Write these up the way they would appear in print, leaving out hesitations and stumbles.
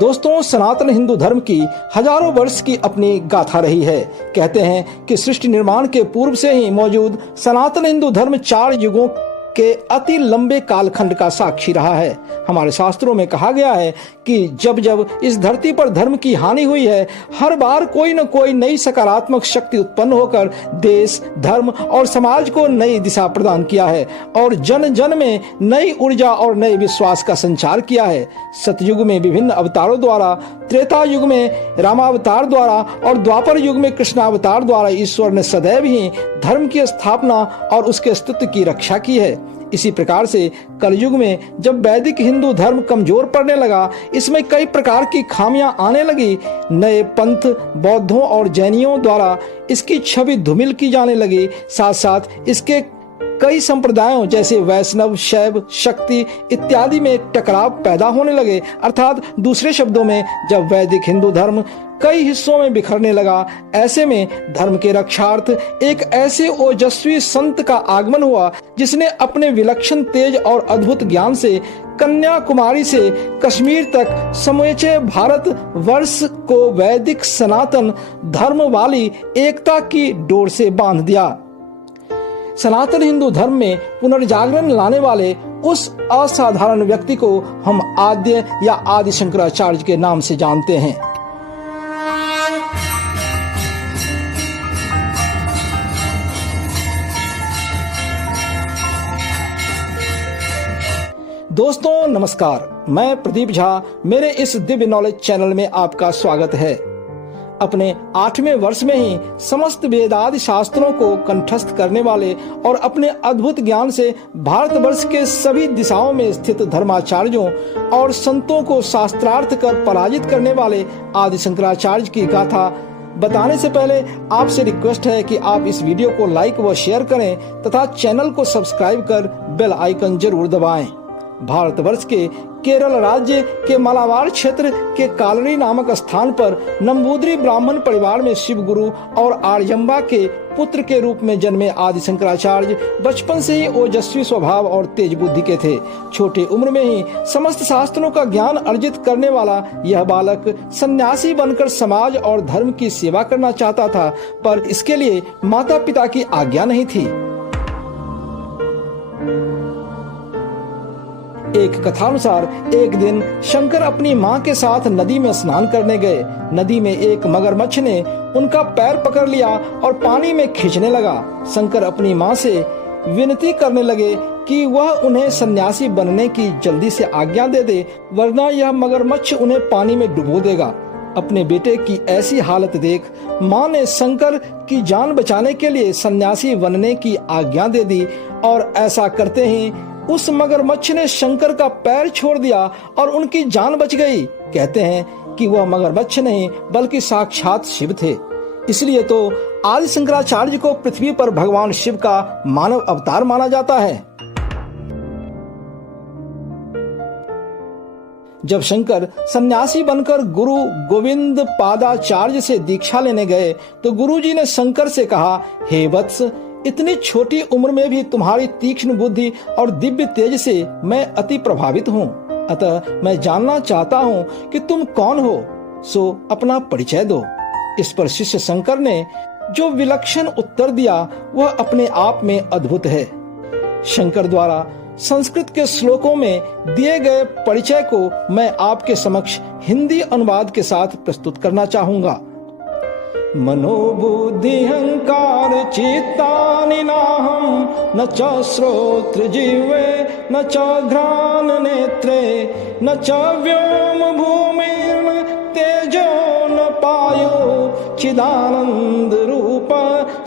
दोस्तों, सनातन हिंदू धर्म की हजारों वर्ष की अपनी गाथा रही है। कहते हैं कि सृष्टि निर्माण के पूर्व से ही मौजूद सनातन हिंदू धर्म 4 युगों के अति लंबे कालखंड का साक्षी रहा है। हमारे शास्त्रों में कहा गया है कि जब जब इस धरती पर धर्म की हानि हुई है, हर बार कोई न कोई नई सकारात्मक शक्ति उत्पन्न होकर देश, धर्म और समाज को नई दिशा प्रदान किया है और जन जन में नई ऊर्जा और नए विश्वास का संचार किया है। सतयुग में विभिन्न अवतारों द्वारा, त्रेता युग में रामावतार द्वारा और द्वापर युग में कृष्णावतार द्वारा ईश्वर ने सदैव ही धर्म की स्थापना और उसके अस्तित्व की रक्षा की है। इसी प्रकार से कलयुग में जब वैदिक हिंदू धर्म कमजोर पड़ने लगा, इसमें कई प्रकार की खामियां आने लगी। नए पंथ, बौद्धों और जैनियों द्वारा इसकी छवि धूमिल की जाने लगी। साथ साथ इसके कई संप्रदायों जैसे वैष्णव, शैव, शक्ति इत्यादि में टकराव पैदा होने लगे। अर्थात दूसरे शब्दों में, जब वैदिक हिंदू धर्म कई हिस्सों में बिखरने लगा, ऐसे में धर्म के रक्षार्थ एक ऐसे ओजस्वी संत का आगमन हुआ जिसने अपने विलक्षण तेज और अद्भुत ज्ञान से कन्याकुमारी से कश्मीर तक समूचे भारत वर्ष को वैदिक सनातन धर्म वाली एकता की डोर से बांध दिया। सनातन हिंदू धर्म में पुनर्जागरण लाने वाले उस असाधारण व्यक्ति को हम आद्य या आदि शंकराचार्य के नाम से जानते हैं। दोस्तों नमस्कार, मैं प्रदीप झा। मेरे इस दिव्य नॉलेज चैनल में आपका स्वागत है। अपने 8वें वर्ष में ही समस्त वेदादि शास्त्रों को कंठस्थ करने वाले और अपने अद्भुत ज्ञान से भारतवर्ष के सभी दिशाओं में स्थित धर्माचार्यों और संतों को शास्त्रार्थ कर पराजित करने वाले आदि शंकराचार्य की गाथा बताने से पहले आपसे रिक्वेस्ट है कि आप इस वीडियो को लाइक व शेयर करें तथा चैनल को सब्सक्राइब कर बेल आइकन जरूर दबाएं। भारतवर्ष के केरल राज्य के मालाबार क्षेत्र के कालड़ी नामक स्थान पर नंबूद्री ब्राह्मण परिवार में शिव गुरु और आर्यम्बा के पुत्र के रूप में जन्मे आदि शंकराचार्य बचपन से ही ओजस्वी स्वभाव और तेज बुद्धि के थे। छोटे उम्र में ही समस्त शास्त्रों का ज्ञान अर्जित करने वाला यह बालक सन्यासी बनकर समाज और धर्म की सेवा करना चाहता था, पर इसके लिए माता पिता की आज्ञा नहीं थी। एक कथानुसार एक दिन शंकर अपनी मां के साथ नदी में स्नान करने गए। नदी में एक मगरमच्छ ने उनका पैर पकड़ लिया और पानी में खींचने लगा। शंकर अपनी मां से विनती करने लगे कि वह उन्हें सन्यासी बनने की जल्दी से आज्ञा दे दे, वरना यह मगरमच्छ उन्हें पानी में डुबो देगा। अपने बेटे की ऐसी हालत देख मां ने शंकर की जान बचाने के लिए सन्यासी बनने की आज्ञा दे दी और ऐसा करते ही उस मगरमच्छ ने शंकर का पैर छोड़ दिया और उनकी जान बच गई। कहते हैं कि वह मगरमच्छ नहीं बल्कि साक्षात शिव थे। इसलिए तो आदि शंकराचार्य को पृथ्वी पर भगवान शिव का मानव अवतार माना जाता है। जब शंकर सन्यासी बनकर गुरु गोविंद पादाचार्य से दीक्षा लेने गए तो गुरुजी ने शंकर से कहा, हे वत्स, इतनी छोटी उम्र में भी तुम्हारी तीक्ष्ण बुद्धि और दिव्य तेज से मैं अति प्रभावित हूँ। अतः मैं जानना चाहता हूँ कि तुम कौन हो, सो अपना परिचय दो। इस पर शिष्य शंकर ने जो विलक्षण उत्तर दिया वह अपने आप में अद्भुत है। शंकर द्वारा संस्कृत के श्लोकों में दिए गए परिचय को मैं आपके समक्ष हिंदी अनुवाद के साथ प्रस्तुत करना चाहूंगा। मनोबुद्धि अहंकार चित्तानि नाहं, न च श्रोत्र जिह्वे न च घ्राण नेत्रे न च व्योम भूमिर्न तेजो न पायो चिदानंद रूप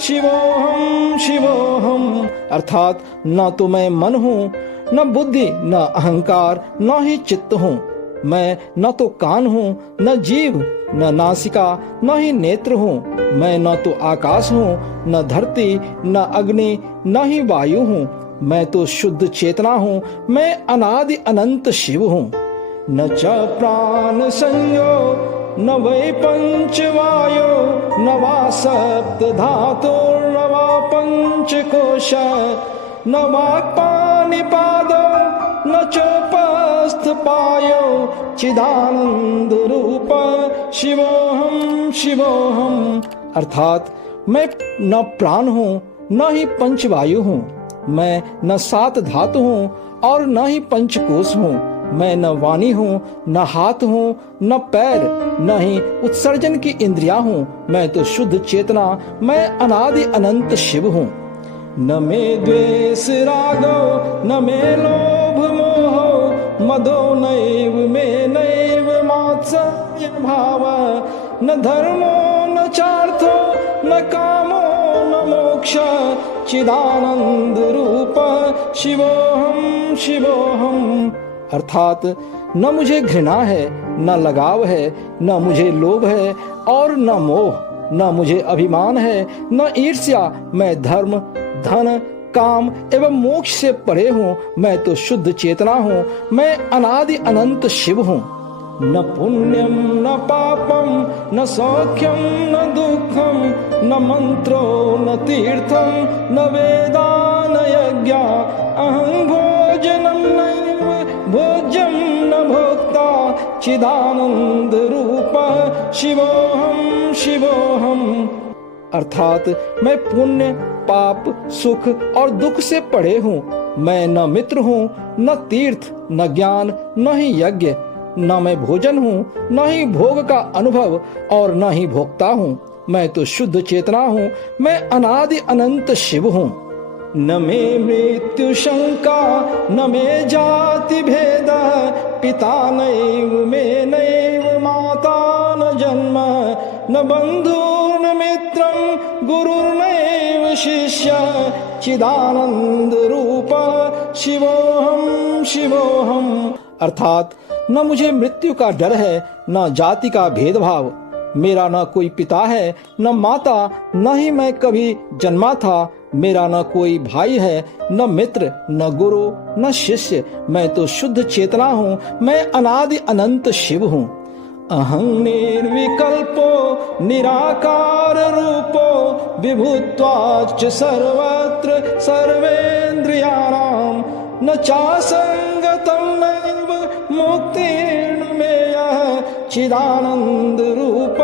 शिवोहम शिवोहम। अर्थात न तो मैं मन हूँ, न बुद्धि, न अहंकार, न ही चित्त हूँ। मैं न तो कान हूँ, न जीव, न नासिका, न ही नेत्र हूँ। मैं न तो आकाश हूँ, न धरती, न अग्नि, न ही वायु हूँ। मैं तो शुद्ध चेतना हूँ। मैं अनादि अनंत शिव हूँ। न च प्राण संयो न वै पंच वायो न वा सप्त धातु न वा पंच कोश न वा पाणिपादो न चोपस्थ पायो चिदानंद रूप शिवोहम शिवोहम। अर्थात मैं न प्राण हूँ न ही पंचवायु हूँ, मैं न सात धातु हूँ और न ही पंचकोश हूँ, मैं न वाणी हूँ न हाथ हूँ न पैर न ही उत्सर्जन की इंद्रियां हूँ, मैं तो शुद्ध चेतना, मैं अनादि अनंत शिव हूँ। न मे द्वेष रागो न मे लोभ मोहो मदो नैव मे नैव मात्सर्य भाव न धर्मो न चार्थो न कामो न मोक्ष चिदानंद रूप शिवोहम शिवोहम। अर्थात न मुझे घृणा है न लगाव है, न मुझे लोभ है और न मोह, न मुझे अभिमान है न ईर्ष्या, मैं धर्म धन काम एवं मोक्ष से परे हूँ, मैं तो शुद्ध चेतना हूँ, मैं अनादि अनंत शिव हूँ। न पुण्यम न पापम न सौख्यम न दुखम न मंत्रो न तीर्थम न वेदा न यज्ञ अहं भोजनम नैव भोज्यम न भोक्ता चिदानंद रूप शिवोहम शिवोहम। अर्थात मैं पुण्य पाप सुख और दुख से परे हूँ, मैं न मित्र हूँ न तीर्थ न ज्ञान न ही यज्ञ, न मैं भोजन हूँ न ही भोग का अनुभव और न ही भोक्ता हूँ, मैं तो शुद्ध चेतना हूँ, मैं अनादि अनंत शिव हूँ। न मे मृत्यु शंका न मे जाति भेद पिता नैव मे नैव माता न जन्म न बंधु न मित्रम गुरुर्नैव शिष्य चिदानंद रूप शिवोहम शिवोहम। अर्थात न मुझे मृत्यु का डर है न जाति का भेदभाव, मेरा न कोई पिता है न माता न ही मैं कभी जन्मा था, मेरा न कोई भाई है न मित्र न गुरु न शिष्य, मैं तो शुद्ध चेतना हूँ, मैं अनादि अनंत शिव हूँ। अहं निर्विकल्पो निराकार रूपो विभुत्वाच्च सर्वत्र सर्वेन्द्रियाणां न चासंगतं नैव मुक्तिर्न मेयः चिदानंद रूप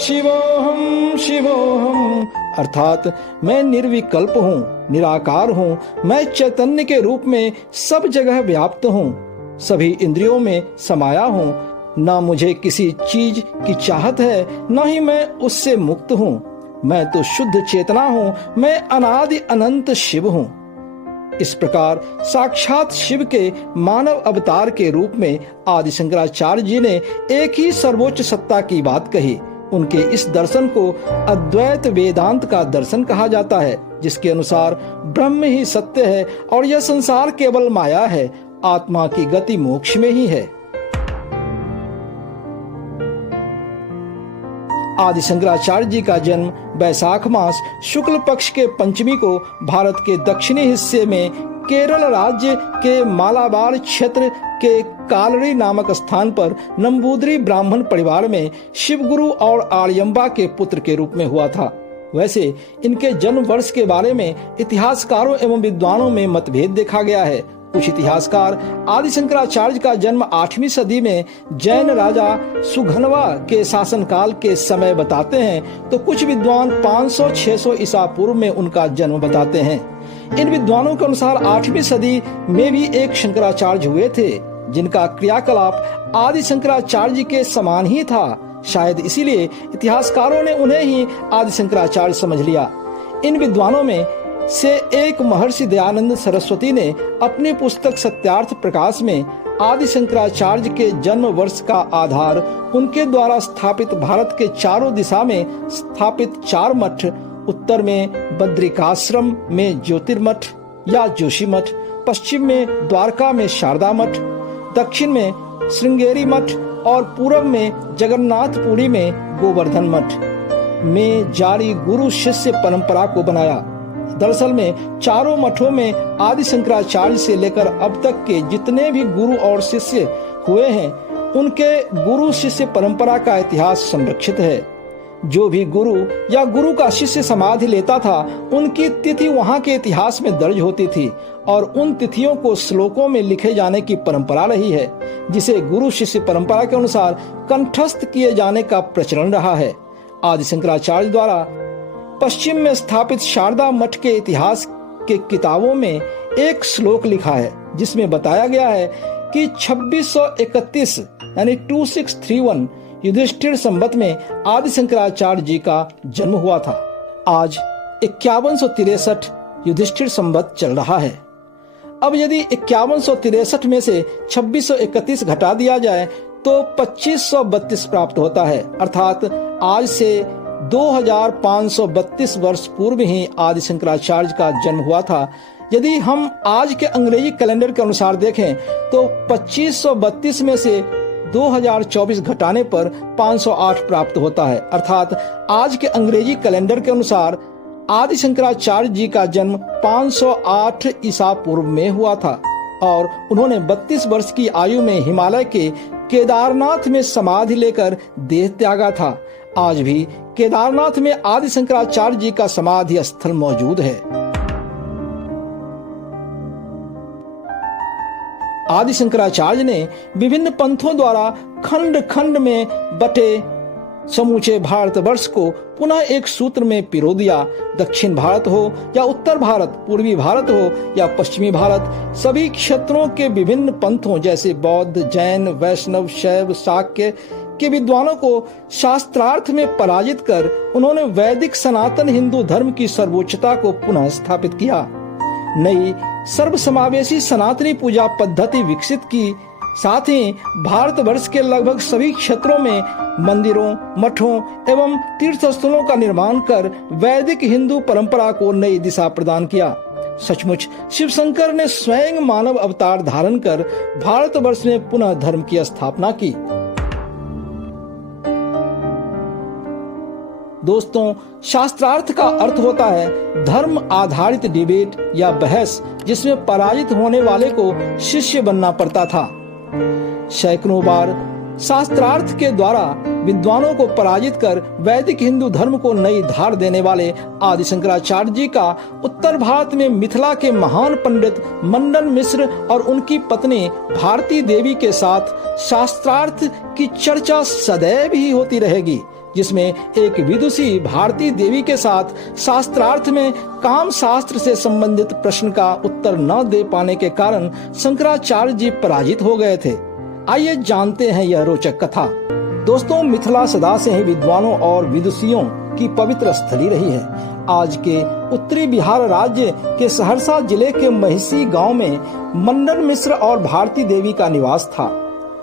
शिवोहम शिवोहम। अर्थात मैं निर्विकल्प हूँ निराकार हूँ, मैं चैतन्य के रूप में सब जगह व्याप्त हूँ, सभी इंद्रियों में समाया हूँ, न मुझे किसी चीज की चाहत है न ही मैं उससे मुक्त हूँ, मैं तो शुद्ध चेतना हूँ, मैं अनादि अनंत शिव हूँ। इस प्रकार साक्षात शिव के मानव अवतार के रूप में आदि शंकराचार्य जी ने एक ही सर्वोच्च सत्ता की बात कही। उनके इस दर्शन को अद्वैत वेदांत का दर्शन कहा जाता है, जिसके अनुसार ब्रह्म ही सत्य है और यह संसार केवल माया है, आत्मा की गति मोक्ष में ही है। आदि शंकराचार्य जी का जन्म वैशाख मास शुक्ल पक्ष के पंचमी को भारत के दक्षिणी हिस्से में केरल राज्य के मालाबार क्षेत्र के कालड़ी नामक स्थान पर नंबूदरी ब्राह्मण परिवार में शिवगुरु और आर्यम्बा के पुत्र के रूप में हुआ था। वैसे इनके जन्म वर्ष के बारे में इतिहासकारों एवं विद्वानों में मतभेद देखा गया है। कुछ इतिहासकार आदि शंकराचार्य का जन्म 8वीं सदी में जैन राजा सुघनवा के शासनकाल के समय बताते हैं, तो कुछ विद्वान 500-600 ईसा पूर्व में उनका जन्म बताते हैं। इन विद्वानों के अनुसार 8वीं सदी में भी एक शंकराचार्य हुए थे, जिनका क्रियाकलाप आदि शंकराचार्य जी के समान ही था। शायद इसीलिए इतिहासकारों ने उन्हें ही आदि शंकराचार्य समझ लिया। इन विद्वानों में से एक महर्षि दयानंद सरस्वती ने अपनी पुस्तक सत्यार्थ प्रकाश में आदि शंकराचार्य के जन्म वर्ष का आधार उनके द्वारा स्थापित भारत के चारों दिशा में स्थापित 4 मठ, उत्तर में बद्रिकाश्रम में ज्योतिर्मठ या जोशी मठ, पश्चिम में द्वारका में शारदा मठ, दक्षिण में श्रृंगेरी मठ और पूर्व में जगन्नाथपुरी में गोवर्धन मठ में जारी गुरु शिष्य परंपरा को बनाया। दरअसल में चारों मठों में आदि शंकराचार्य से लेकर अब तक के जितने भी गुरु और शिष्य हुए हैं, उनके गुरु शिष्य परंपरा का इतिहास संरक्षित है। जो भी गुरु या गुरु का शिष्य समाधि लेता था उनकी तिथि वहां के इतिहास में दर्ज होती थी और उन तिथियों को श्लोकों में लिखे जाने की परंपरा रही है, जिसे गुरु शिष्य परंपरा के अनुसार कंठस्थ किए जाने का प्रचलन रहा है। आदि शंकराचार्य द्वारा पश्चिम में स्थापित शारदा मठ के इतिहास के किताबों में एक श्लोक लिखा है जिसमें बताया गया है कि 2631 यानी 2631 युधिष्ठिर संवत में आदि शंकराचार्य जी का जन्म हुआ था। आज 5163 युधिष्ठिर संवत चल रहा है। अब यदि 5163 में से 2631 घटा दिया जाए तो 2532 प्राप्त होता है, अर्थात आज से 2532 वर्ष पूर्व ही आदि शंकराचार्य का जन्म हुआ था। यदि हम आज के अंग्रेजी कैलेंडर के अनुसार देखें तो 2532 में से 2024 घटाने पर 508 प्राप्त होता है, अर्थात आज के अंग्रेजी कैलेंडर के अनुसार आदि शंकराचार्य जी का जन्म 508 ईसा पूर्व में हुआ था और उन्होंने 32 वर्ष की आयु में हिमालय के केदारनाथ में समाधि लेकर देह त्यागा था। आज भी केदारनाथ में आदि शंकराचार्य जी का समाधि स्थल मौजूद है। आदि शंकराचार्य ने विभिन्न पंथों द्वारा खंड खंड में बटे समूचे भारतवर्ष को पुनः एक सूत्र में पिरो दिया। दक्षिण भारत हो या उत्तर भारत, पूर्वी भारत हो या पश्चिमी भारत, सभी क्षेत्रों के विभिन्न पंथों जैसे बौद्ध, जैन, वैष्णव, शैव, शाक्य के विद्वानों को शास्त्रार्थ में पराजित कर उन्होंने वैदिक सनातन हिंदू धर्म की सर्वोच्चता को पुनः स्थापित किया। नई सर्वसमावेशी सनातनी पूजा पद्धति विकसित की, साथ ही भारतवर्ष के लगभग सभी क्षेत्रों में मंदिरों, मठों एवं तीर्थ स्थलों का निर्माण कर वैदिक हिंदू परंपरा को नई दिशा प्रदान किया। सचमुच शिव शंकर ने स्वयं मानव अवतार धारण कर भारतवर्ष में पुनः धर्म की स्थापना की। दोस्तों, शास्त्रार्थ का अर्थ होता है धर्म आधारित डिबेट या बहस जिसमें पराजित होने वाले को शिष्य बनना पड़ता था। सैकड़ों बार शास्त्रार्थ के द्वारा विद्वानों को पराजित कर वैदिक हिंदू धर्म को नई धार देने वाले आदि शंकराचार्य जी का उत्तर भारत में मिथिला के महान पंडित मंडन मिश्र और उनकी पत्नी भारती देवी के साथ शास्त्रार्थ की चर्चा सदैव ही होती रहेगी, जिसमें एक विदुषी भारती देवी के साथ शास्त्रार्थ में काम शास्त्र से संबंधित प्रश्न का उत्तर न दे पाने के कारण शंकराचार्य जी पराजित हो गए थे। आइए जानते हैं यह रोचक कथा। दोस्तों, मिथिला सदा से ही विद्वानों और विदुषियों की पवित्र स्थली रही है। आज के उत्तरी बिहार राज्य के सहरसा जिले के महिसी गांव में मंडन मिश्र और भारती देवी का निवास था।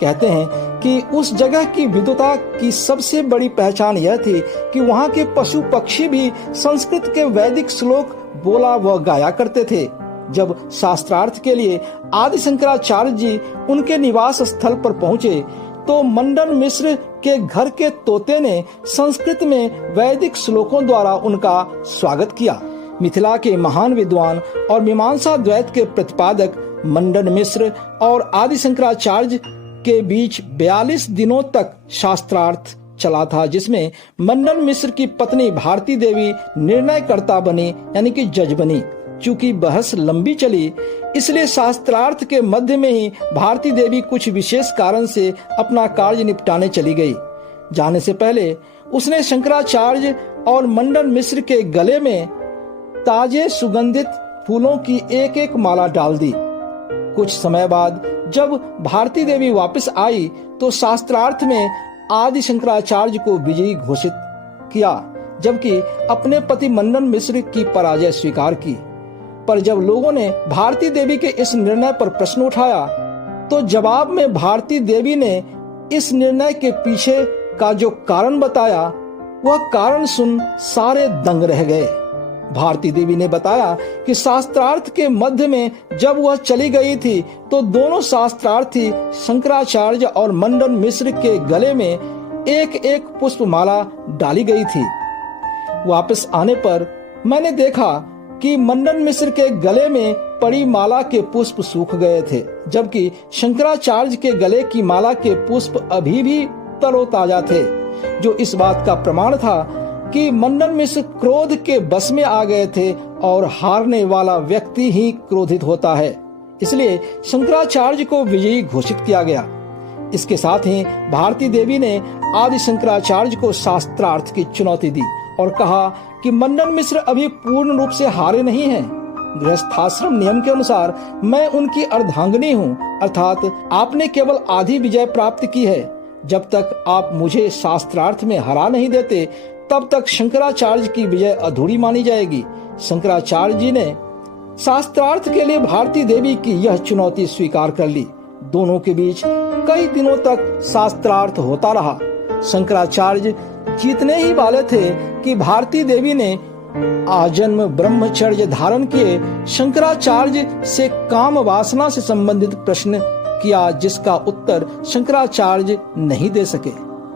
कहते हैं कि उस जगह की विद्वता की सबसे बड़ी पहचान यह थी कि वहाँ के पशु पक्षी भी संस्कृत के वैदिक श्लोक बोला व गाया करते थे। जब शास्त्रार्थ के लिए आदि शंकराचार्य जी उनके निवास स्थल पर पहुँचे तो मंडन मिश्र के घर के तोते ने संस्कृत में वैदिक श्लोकों द्वारा उनका स्वागत किया। मिथिला के महान विद्वान और मीमांसा द्वैत के प्रतिपादक मंडन मिश्र और आदि शंकराचार्य के बीच 42 दिनों तक शास्त्रार्थ चला था, जिसमें मंडन मिश्र की पत्नी भारती देवी निर्णयकर्ता बनी, यानी कि जज बनी। चूंकि बहस लंबी चली, इसलिए शास्त्रार्थ के मध्य में ही भारती देवी कुछ विशेष कारण से अपना कार्य निपटाने चली गई। जाने से पहले उसने शंकराचार्य और मंडन मिश्र के गले में ताजे सुगंधित फूलों की एक एक माला डाल दी। कुछ समय बाद जब भारती देवी वापस आई तो शास्त्रार्थ में आदि शंकराचार्य को विजयी घोषित किया, जबकि अपने पति मंडन मिश्र की पराजय स्वीकार की। पर जब लोगों ने भारती देवी के इस निर्णय पर प्रश्न उठाया तो जवाब में भारती देवी ने इस निर्णय के पीछे का जो कारण बताया, वह कारण सुन सारे दंग रह गए। भारती देवी ने बताया कि शास्त्रार्थ के मध्य में जब वह चली गई थी तो दोनों शास्त्रार्थी शंकराचार्य और मंडन मिश्र के गले में एक एक पुष्पमाला डाली गई थी। वापस आने पर मैंने देखा कि मंडन मिश्र के गले में पड़ी माला के पुष्प सूख गए थे, जबकि शंकराचार्य के गले की माला के पुष्प अभी भी तरोताजा थे। जो इस बात का प्रमाण था कि मंडन मिश्र क्रोध के बस में आ गए थे और हारने वाला व्यक्ति ही क्रोधित होता है, इसलिए शंकराचार्य को विजयी घोषित किया गया। इसके साथ ही भारती देवी ने आदि शंकराचार्य को शास्त्रार्थ की चुनौती दी और कहा कि मंडन मिश्र अभी पूर्ण रूप से हारे नहीं हैं। गृहस्थाश्रम नियम के अनुसार मैं उनकी अर्धांगिनी हूँ, अर्थात आपने केवल आधी विजय प्राप्त की है। जब तक आप मुझे शास्त्रार्थ में हरा नहीं देते तब तक शंकराचार्य की विजय अधूरी मानी जाएगी। शंकराचार्य जी ने शास्त्रार्थ के लिए भारती देवी की यह चुनौती स्वीकार कर ली। दोनों के बीच कई दिनों तक शास्त्रार्थ होता रहा। शंकराचार्य जीतने ही वाले थे कि भारती देवी ने आजन्म ब्रह्मचर्य धारण किए शंकराचार्य से काम वासना से संबंधित प्रश्न किया, जिसका उत्तर शंकराचार्य नहीं दे सके।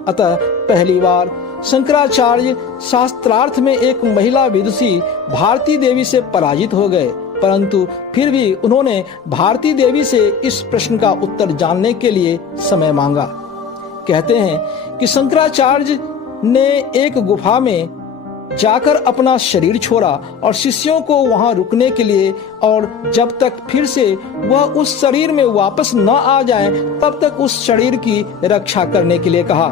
अतः पहली बार शंकराचार्य शास्त्रार्थ में एक महिला विदुषी भारती देवी से पराजित हो गए, परंतु फिर भी उन्होंने भारती देवी से इस प्रश्न का उत्तर जानने के लिए समय मांगा। कहते हैं कि शंकराचार्य ने एक गुफा में जाकर अपना शरीर छोड़ा और शिष्यों को वहां रुकने के लिए, और जब तक फिर से वह उस शरीर में वापस न आ जाए तब तक उस शरीर की रक्षा करने के लिए कहा।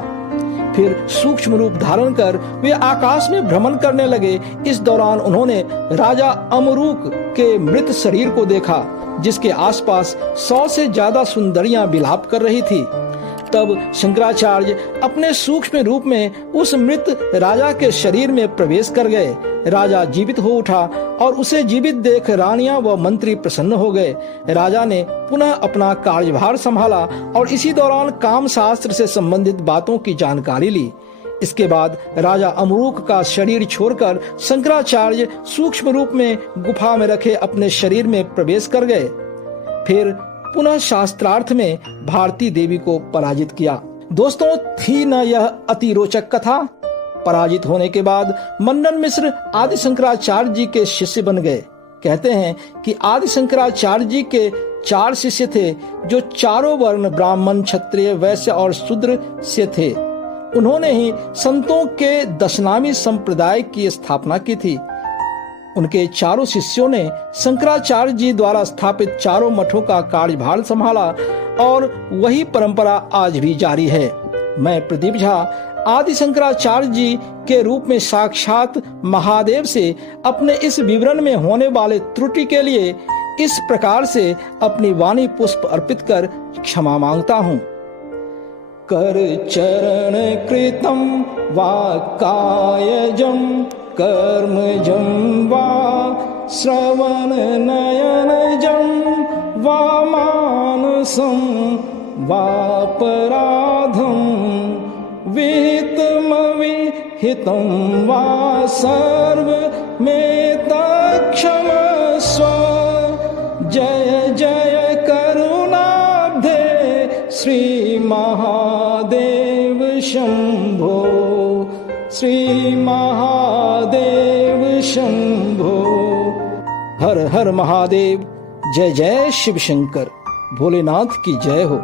फिर सूक्ष्म रूप धारण कर वे आकाश में भ्रमण करने लगे। इस दौरान उन्होंने राजा अमरूक के मृत शरीर को देखा, जिसके आसपास 100 से ज्यादा सुंदरियां विलाप कर रही थी। तब शंकराचार्य अपने सूक्ष्म रूप में उस मृत राजा के शरीर में प्रवेश कर गए। राजा जीवित हो उठा और उसे जीवित देख रानियां व मंत्री प्रसन्न हो गए। राजा ने पुनः अपना कार्यभार संभाला और इसी दौरान काम शास्त्र से संबंधित बातों की जानकारी ली। इसके बाद राजा अमरूक का शरीर छोड़कर शंकराचार्य सूक्ष्म रूप में गुफा में रखे अपने शरीर में प्रवेश कर गए। फिर पुनः शास्त्रार्थ में भारती देवी को पराजित किया। दोस्तों, थी न यह अति रोचक कथा? पराजित होने के बाद मंडन मिश्र आदि शंकराचार्य जी के शिष्य बन गए। कहते हैं कि आदि शंकराचार्य जी के 4 शिष्य थे, जो चारों वर्ण ब्राह्मण, क्षत्रिय, वैश्य और शूद्र से थे। उन्होंने ही संतों के दशनामी संप्रदाय की स्थापना की थी। उनके चारों शिष्यों ने शंकराचार्य जी द्वारा स्थापित चारों मठों का कार्यभार संभाला और वही परंपरा आज भी जारी है। मैं प्रदीप झा आदि शंकराचार्य जी के रूप में साक्षात महादेव से अपने इस विवरण में होने वाले त्रुटि के लिए इस प्रकार से अपनी वाणी पुष्प अर्पित कर क्षमा मांगता हूँ। कर चरण कृतं वा कायजं कर्मजं वा श्रवण नयनजं वा मानसं वापराधं विहितमविहितं वा सर्वमेतत्क्षमस्व। जय जय करुणाब्धे श्री महादेव शंभो, श्री महादेव शंभो। हर हर महादेव। जय जय शिव शंकर। भोलेनाथ की जय हो।